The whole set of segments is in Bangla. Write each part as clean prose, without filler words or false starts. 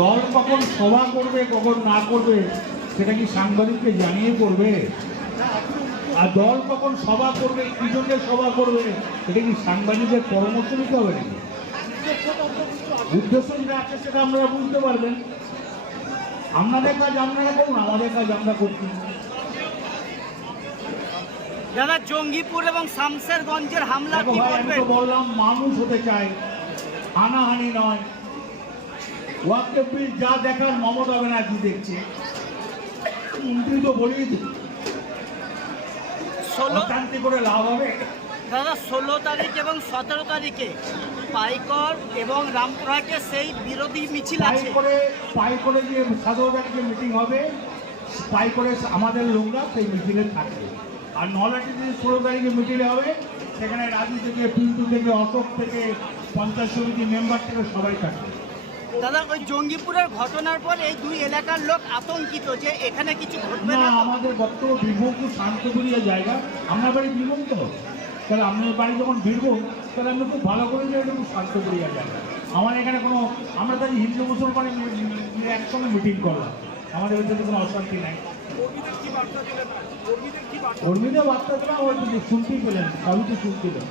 দল কখন সভা করবে কখন না করবে সেটা কি সাংবাদিককে জানিয়ে করবে? আর দল কখন সভা করবে কি জন্য সভা করবে এটা কি সাংবাদিকদের পরামর্শ নিতে হবে নাকি? উদ্দেশ্য যেটা আছে সেটা আপনারা বুঝতে পারবেন। আপনাদের কাজ আপনারা করুন, আমাদের কাজ আমরা করছি। যারা জঙ্গিপুর এবং শামসেরগঞ্জের হামলা কি আমি করবে? তো বললাম মানুষ হতে চাই, হানাহানি নয়। ওয়াকফ বিল যা দেখার মমতা ব্যানার্জি দেখছে, মন্ত্রী তো বলেই শান্তি করে লাভ হবে। দাদা 16 তারিখ এবং 17 তারিখে পাইকর এবং রামপুরহাটে সেই বিরোধী মিছিল আছে। পাইকরে যে সাধারণ মিটিং হবে, পাইকরে আমাদের লোকরা সেই মিছিলে থাকবে। আর নলাটি যে 16 তারিখে মিটিংয়ে হবে সেখানে রাজু থেকে, পিন্টু থেকে, অশোক থেকে, পঞ্চায়েত সমিতি মেম্বার থেকে সবাই থাকবে। দাদা ওই জঙ্গিপুরের ঘটনার পর এই দুই এলাকার লোক আতঙ্কিত যে এখানে কিছু ঘটবে না। না। আমাদের বর্তমান বীরভূম খুব শান্তপুরিয়া জায়গা। আপনার বাড়ি বীরভূম তো, তাহলে আপনার বাড়ি যখন বীরভূম তাহলে আমি খুব ভালো করে যে এটা খুব শান্তপুরিয়া জায়গা। আমার এখানে কোনো, আমরা তাই হিন্দু মুসলমান একসঙ্গে মিটিং করলাম, আমাদের ভিতরে কোনো অশান্তি নাই। কর্মীদের বার্তা দিলাম, ওই শুনতেই পেলেন, সবই তো শুনতে পেলেন।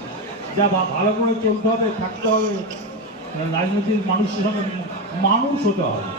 যা ভালো করে চলতে হবে, থাকতে হবে, রাজনৈতিক মানুষের সঙ্গে মানুষ হতে হবে।